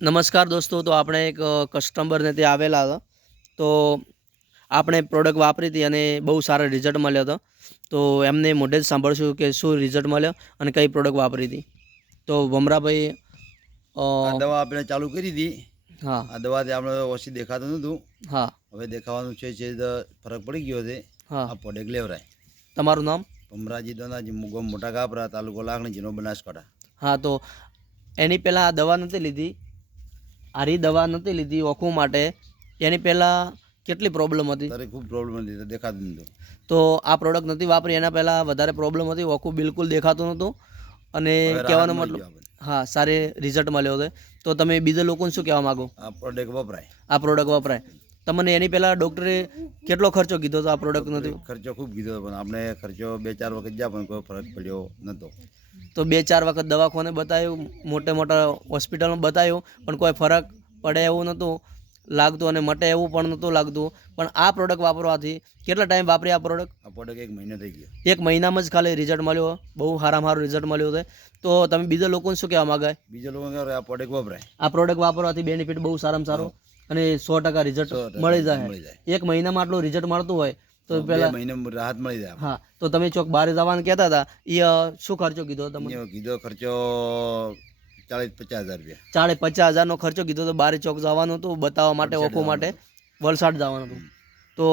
નમસ્કાર દોસ્તો, તો આપણે એક કસ્ટમરને ત્યાં આવેલા હતા. તો આપણે પ્રોડક્ટ વાપરી હતી અને બહુ સારા રિઝલ્ટ મળ્યો હતો. તો એમને મોઢે જ સાંભળશું કે શું રિઝલ્ટ મળ્યો અને કઈ પ્રોડક્ટ વાપરી હતી. તો ભમરાભાઈ આ દવા આપણે ચાલુ કરી હતી. હા આ દવાથી આપણે ઓછી દેખાતું નહોતું, હા હવે દેખાવાનું છે. ફરક પડી ગયો છે. હા આ પ્રોડક્ટ લેવરાય. તમારું નામ? ભમરાજી દોનાજી, મુગમ મોટા કાપરા, તાલુકો લાખણી, જિલ્લો બનાસકાંઠા. હા, તો એની પહેલાં આ દવા નથી લીધી, આરી દવા નથી લીધી ઓખું માટે. એની પહેલાં કેટલી પ્રોબ્લેમ હતી? તારે ખૂબ પ્રોબ્લેમ હતી, દેખાતું નહોતું. તો આ પ્રોડક્ટ નથી વાપરી એના પહેલાં વધારે પ્રોબ્લેમ હતી, ઓખું બિલકુલ દેખાતું નહોતું. અને કહેવાનો મતલબ હા, સારી રિઝલ્ટ મળ્યો છે. તો તમે બીજા લોકોને શું કહેવા માગો? આ પ્રોડક્ટ વપરાય. આ પ્રોડક્ટ વપરાય. તમને એની પહેલાં ડૉક્ટરે કેટલો ખર્ચો કીધો હતો આ પ્રોડક્ટ નથી? ખર્ચો ખૂબ કીધો હતો, પણ આપણે ખર્ચો 2-4 વખત જ્યાં પણ કોઈ ફરક પડ્યો નહોતો. તો 2-4 વખત દવાખાને બતાવ્યું, મોટા હોસ્પિટલમાં બતાવ્યું, પણ કોઈ ફરક પડે એવું નહોતું લાગતું અને મટે એવું પણ નહોતું લાગતું. પણ આ પ્રોડક્ટ વાપરવાથી કેટલા ટાઈમ વાપરી આ પ્રોડક્ટ? આ પ્રોડક્ટ 1 મહિનો થઈ ગયો. 1 મહિનામાં જ ખાલી રિઝલ્ટ મળ્યો, બહુ સારું રિઝલ્ટ મળ્યું છે. તો તમે બીજા લોકોને શું કહેવા માગે? બીજા લોકો આ પ્રોડક્ટ વપરાય. આ પ્રોડક્ટ વાપરવાથી બેનિફિટ બહુ સારામાં સારું અને 100% રિઝલ્ટ મળી જાય. 1 મહિનામાં આટલું રિઝલ્ટ મળતું હોય તો પહેલા 2 મહિનામાં રાહત મળી જાય. હા, તો તમે ચોક બહાર જવાનું કહેતા હતા, એ શું ખર્ચો કીધો તમને? કીધો ખર્ચો 40-50 હજાર રૂપિયા. 40-50 હજારનો ખર્ચો કીધો તો બારે ચોક જવાનું હતું બતાવવા માટે, ઓખો માટે વલસાડ જવાનું હતું. તો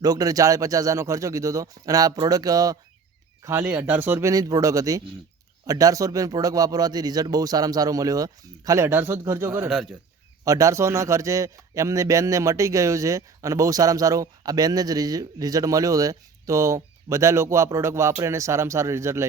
ડૉક્ટરે 40-50 હજારનો ખર્ચો કીધો હતો. અને આ પ્રોડક્ટ ખાલી 1800 રૂપિયાની જ પ્રોડક્ટ હતી. 1800 રૂપિયાની પ્રોડક્ટ વાપરવાથી રિઝલ્ટ બહુ સારામાં સારો મળ્યો. ખાલી 1800 જ ખર્ચો કર્યો. 1800ના ખર્ચે એમને બેનને મટી ગયું છે અને બહુ સારામાં સારું આ બેનને જ રિઝલ્ટ મળ્યું છે. તો બધા લોકો આ પ્રોડક્ટ વાપરે અને સારામાં સારું રિઝલ્ટ લે.